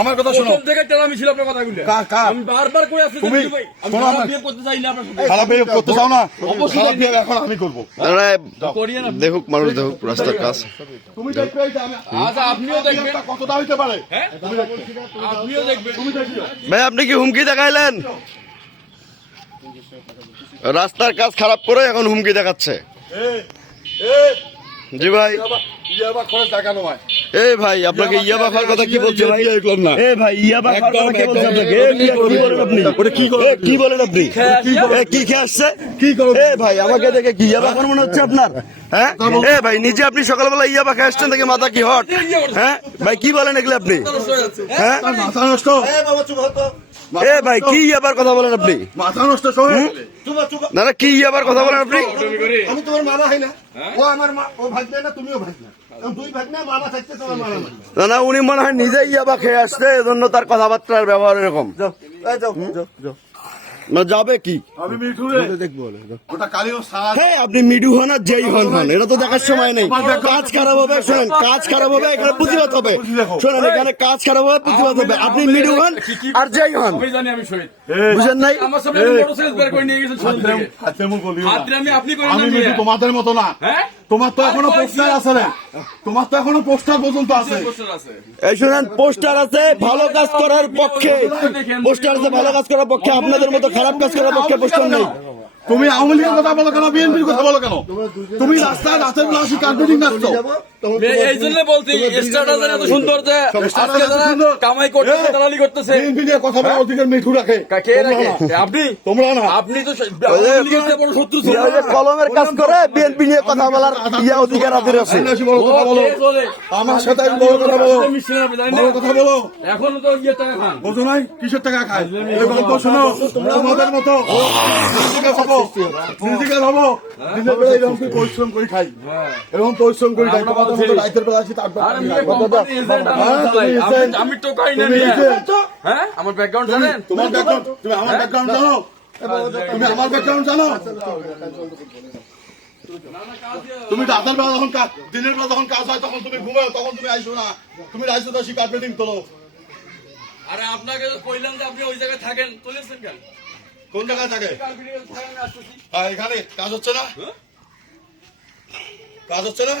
আমার কথা শোনো। আমি বারবার কই আছি তুমি ভাই, আমি শোনো, খারাপ বিহেভ করতে চাই না আপনার সাথে। খারাপ বিহেভ করতে চাও না? অবশ্যই খারাপ বিহেভ এখন আমি করবো। করিয়ে না। দেখুক মানুষ দেখুক রাস্তার কাজ। তুমি দেখবে এই যে আচ্ছা আপনিও দেখবেন, এটা কতটা হইতে পারে। হ্যাঁ আপনিও দেখবেন। তুমি দেখবে। ভাই আপনি কি হুমকি দেখাইলেন? রাস্তার কাজ খারাপ করে এখন হুমকি দেখাচ্ছে। জি ভাই, ইয়াবা খরচ টাকা নয়। এই ভাই আপনাকে ইয়াবা খাওয়ার কথা কি বলছে ভাই? এ ভাই ইয়াবা খাওয়ার কথা কি বলছে আপনাকে? এ মিয়া, কি বলেন আপনি? ওটা কি করে? কি বলেন আপনি? এ কি খেয়ে আসছে? কি করো? এ ভাই আমাকে দেখে কি ইয়াবা খাওয়ার মনে হচ্ছে আপনার? হ্যাঁ এ ভাই নিজে আপনি সকালবেলা ইয়াবা খেয়ে আসছেন দেখে মাথা কি হট? হ্যাঁ ভাই কি বলেন এগুলো আপনি? হ্যাঁ মাথা নষ্ট। এ ভাই কি ইয়াবার কথা বলেন আপনি? মাথা নষ্ট সবাই। না না কি ইয়াবার কথা বলেন আপনি? আমি তোমার মামা হয় না, ও আমার মা, ও ভাগনা না, তুমিও ভাগনা, দুই ভাগনা, মামা থাকতে তোমার মামা হয়। না না উনি মনে হয় নিজেই ইয়াবা খেয়ে আসছে, এজন্য তার কথাবার্তার ব্যবহার এরকম। না যাবে কি? আমি মিঠুরে দেখবো। ওটা কালিও সাজ। হ্যাঁ আপনি মিডু হন আর যেই হন হন, এটা তো দেখার সময় নেই। কাজ খারাপ হবে, শোনেন কাজ খারাপ হবে, এখানে প্রতিবাদ হবে। শোনেন এখানে কাজ খারাপ হবে, প্রতিবাদ হবে। আপনি মিডু হন আর যেই হন, আমি জানি আমি শহীদ। বুঝেন নাই? আমার সামনে বড় সাইজ বের করে নিয়ে গেছেন শহীদ থেকে। হাতে মুখ বলিও না। হাতরামি আপনি করেন আমি না মিঠু মিয়া। তোমাদের মতো না। হ্যাঁ তোমার তো এখনো পোস্টার আছে না। তোমার তো এখনো পোস্টার পর্যন্ত আছে। পোস্টার আছে। এই শোনেন পোস্টার আছে ভালো কাজ করার পক্ষে, পোস্টার আছে ভালো কাজ করার পক্ষে, আপনাদের মতো খারাপ কাজ করার পক্ষে পোস্টার নেই। তুমি আওয়ামী লীগের কথা বলো কেন? বিএনপির কথা বলো কেন? তুমি রাস্তায় রাতের বেলা আসি কার্পেটিং কাটছো। এই জন্য বলছি স্ট্যাটাস এত সুন্দর যে আজকে যারা কামাই করতেছে, দালালি করতেছে। বিএনপি নিয়ে কথা বলার অধিকার মিঠু রাখে। কে রাখে? আপনি তোমরা না। আপনি তো আওয়ামী লীগের চেয়ে বড় শত্রু ছিল। ওই যে কলমের কাজ করে বিএনপি নিয়ে কথা বলার ইয়া অধিকার আপনাদের আছে। বেশি বড় কথা বলো। আমার সাথে বড় কথা বলো। বড় কথা বলো। এখনো তো ইয়ে টাকা খান। বোঝো নাই কিসের টাকা খায়? এই গল্প শোনো। তোমাদের মতো নিজেকে ভাবো, নিজেকে ভাবো, নিজের বেলা এরকম করে পরিশ্রম করে খাই, এরকম পরিশ্রম করে খাই। তোমাদের মতো রাতের বেলা আসি তারপর আরে মিয়া কোম্পানি এজেন্ট আমি তো কাই না মিয়া। হ্যাঁ আমার ব্যাকগ্রাউন্ড জানেন? তোমার ব্যাকগ্রাউন্ড, তুমি আমার ব্যাকগ্রাউন্ড জানো? তুমি আমার ব্যাকগ্রাউন্ড জানো? তুমি রাতের বেলা যখন কাজ, দিনের বেলা যখন কাজ হয় তখন তুমি ঘুমাও, তখন তুমি আইসো না। তুমি রাইসো তো কার্পেটিং তোলো। আরে আপনাকে তো কইলাম যে আপনি ওই জায়গায় থাকেন, চলেছেন কেন? কোন জায়গায় থাকে? কার্পেটিং থাকেন আসতেছি। এখানে কাজ হচ্ছে না? কাজ হচ্ছে না?